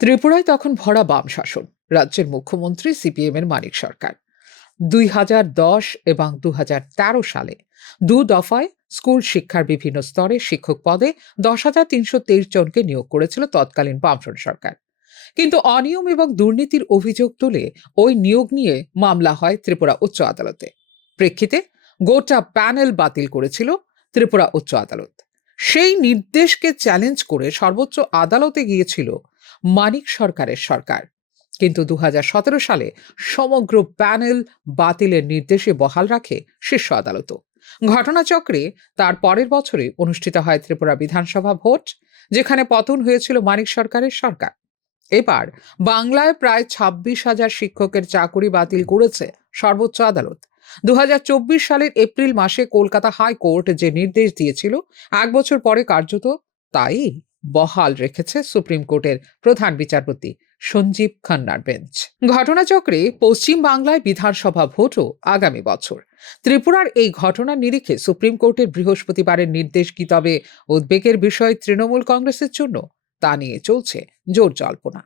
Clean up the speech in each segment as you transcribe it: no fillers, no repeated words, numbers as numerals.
ত্রিপুরায় তখন ভরা বাম শাসন। রাজ্যের মুখ্যমন্ত্রী সিপিএম এর মানিক সরকার 2010 এবং 2013 সালে দফায় স্কুল শিক্ষার বিভিন্ন স্তরে শিক্ষক পদে 10,323 জনকে নিয়োগ করেছিল তৎকালীন বামফ্রন্ট সরকার। কিন্তু অনিয়ম এবং দুর্নীতির অভিযোগ তুলে ওই নিয়োগ নিয়ে মামলা হয় ত্রিপুরা উচ্চ আদালতে। প্রেক্ষিতে গোটা প্যানেল বাতিল করেছিল ত্রিপুরা উচ্চ আদালত। সেই নির্দেশকে চ্যালেঞ্জ করে সর্বোচ্চ আদালতে গিয়েছিল মানিক সরকারের সরকার। কিন্তু 2017 সালে সমগ্র প্যানেল বাতিলের নির্দেশে বহাল রাখে শীর্ষ আদালতও। ঘটনাচক্রে তার পরের বছরে অনুষ্ঠিত হয় ত্রিপুরা বিধানসভা ভোট, যেখানে পতন হয়েছিল মানিক সরকারের সরকার। এবার বাংলায় প্রায় 26,000 শিক্ষকের চাকুরি বাতিল করেছে সর্বোচ্চ আদালত। 2024 সালের এপ্রিল মাসে কলকাতা হাইকোর্ট যে নির্দেশ দিয়েছিল, 1 বছর পরে কার্যত তাই বহাল রেখেছে সুপ্রিম কোর্টের প্রধান বিচারপতি সঞ্জীব খান্নার বেঞ্চ। ঘটনাচক্রে পশ্চিম বাংলায় বিধানসভা ভোটও আগামী বছর। ত্রিপুরার এই ঘটনার নিরিখে সুপ্রিম কোর্টের বৃহস্পতিবারের নির্দেশ কি তবে উদ্বেগের বিষয় তৃণমূল কংগ্রেসের জন্য? তা নিয়ে চলছে জোর জল্পনা।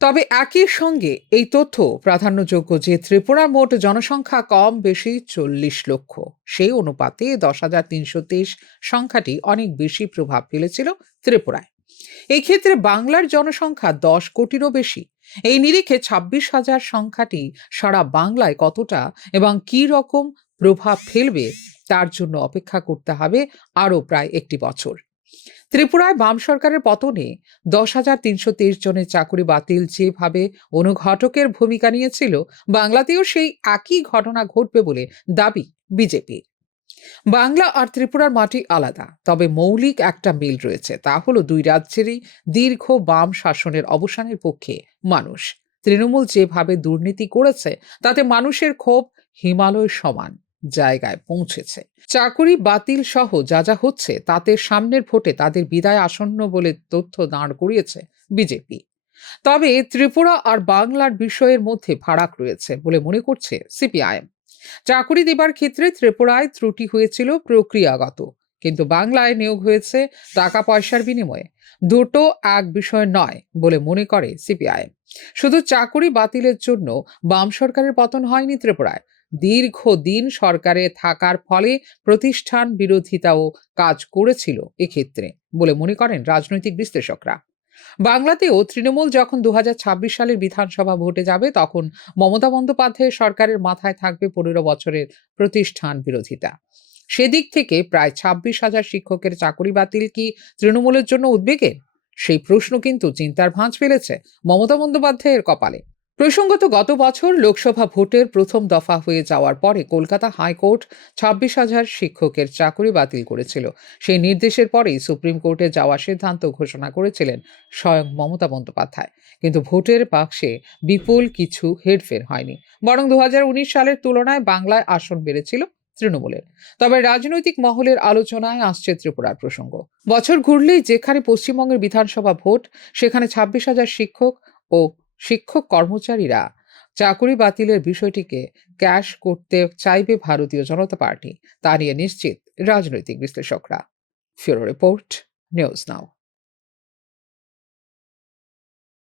তবে একই সঙ্গে এই তথ্য প্রাধান্যযোগ্য যে ত্রিপুরার মোট জনসংখ্যা কম বেশি 40 লক্ষ। সেই অনুপাতে 10,323 সংখ্যাটি অনেক বেশি প্রভাব ফেলেছিল ত্রিপুরায়। এই ক্ষেত্রে বাংলার জনসংখ্যা 10 কোটিরও বেশি। এই নিরিখে 26,000 সংখ্যাটি সারা বাংলায় কতটা এবং কি রকম প্রভাব ফেলবে তার জন্য অপেক্ষা করতে হবে আরও প্রায় একটি বছর। ত্রিপুরায় বাম সরকারের পতনে 10,323 জনের চাকুরি বাতিল যেভাবে অনুঘটকের ভূমিকা নিয়েছিল, বাংলাতেও সেই একই ঘটনা ঘটবে বলে দাবি বিজেপির। বাংলা আর ত্রিপুরার মাটি আলাদা, তবে মৌলিক একটা মিল রয়েছে, তা হলো দুই রাজ্যেরই দীর্ঘ বাম শাসনের অবসানের পক্ষে মানুষ। তৃণমূল যেভাবে দুর্নীতি করেছে তাতে মানুষের ক্ষোভ হিমালয় সমান জায়গায় পৌঁছেছে। চাকুরি বাতিল সহ যা যা হচ্ছে তাতে সামনের ভোটে তাদের বিদায় আসন্ন বলে তথ্য দাঁড় করিয়েছে বিজেপি। তবে ত্রিপুরা আর বাংলার বিষয়ের মধ্যে ফারাক রয়েছে বলে মনে করছে সিপিআইএম। চাকুরি দেবার ক্ষেত্রে ত্রিপুরায় ত্রুটি হয়েছিল প্রক্রিয়াগত, কিন্তু বাংলায় নিয়োগ হয়েছে টাকা পয়সার বিনিময়ে। দুটো এক বিষয় নয় বলে মনে করে সিপিআইএম। শুধু চাকুরি বাতিলের জন্য বাম সরকারের পতন হয়নি ত্রিপুরায়। দীর্ঘদিন সরকারে থাকার ফলে প্রতিষ্ঠান বিরোধিতাও কাজ করেছিল এক্ষেত্রে বলে মনে করেন রাজনৈতিক বিশ্লেষকরা। বাংলাতেও তৃণমূল যখন 2026 সালের বিধানসভা ভোটে যাবে, তখন মমতা বন্দ্যোপাধ্যায়ের সরকারের মাথায় থাকবে 15 বছরের প্রতিষ্ঠান বিরোধিতা। সেদিক থেকে প্রায় 26,000 শিক্ষকের চাকরি বাতিল কি তৃণমূলের জন্য উদ্বেগের? সেই প্রশ্ন কিন্তু চিন্তার ভাঁজ ফেলেছে মমতা বন্দ্যোপাধ্যায়ের কপালে। প্রসঙ্গত, গত বছর লোকসভা ভোটের প্রথম দফা হয়ে যাওয়ার পরে কলকাতা হাইকোর্ট 26,000 শিক্ষকের চাকরি বাতিল করেছিল। সেই নির্দেশের পরেই সুপ্রিম কোর্টে যাওয়ার সিদ্ধান্ত ঘোষণা করেছিলেন স্বয়ং মমতা বন্দ্যোপাধ্যায়। কিন্তু ভোটের বাক্সে বিপুল কিছু হেরফের হয়নি, বরং 2019 সালের তুলনায় বাংলায় আসন বেড়েছিল তৃণমূলের। তবে রাজনৈতিক মহলের আলোচনায় আসছে ত্রিপুরার প্রসঙ্গ। বছর ঘুরলেই যেখানে পশ্চিমবঙ্গের বিধানসভা ভোট, সেখানে 26,000 শিক্ষক ও শিক্ষক কর্মচারীরা চাকুরি বাতিলের বিষয়টিকে ক্যাশ করতে চাইবে ভারতীয় জনতা পার্টি, তা নিয়ে নিশ্চিত রাজনৈতিক বিশ্লেষকরা। ফিউরো রিপোর্ট, নিউজ নাও।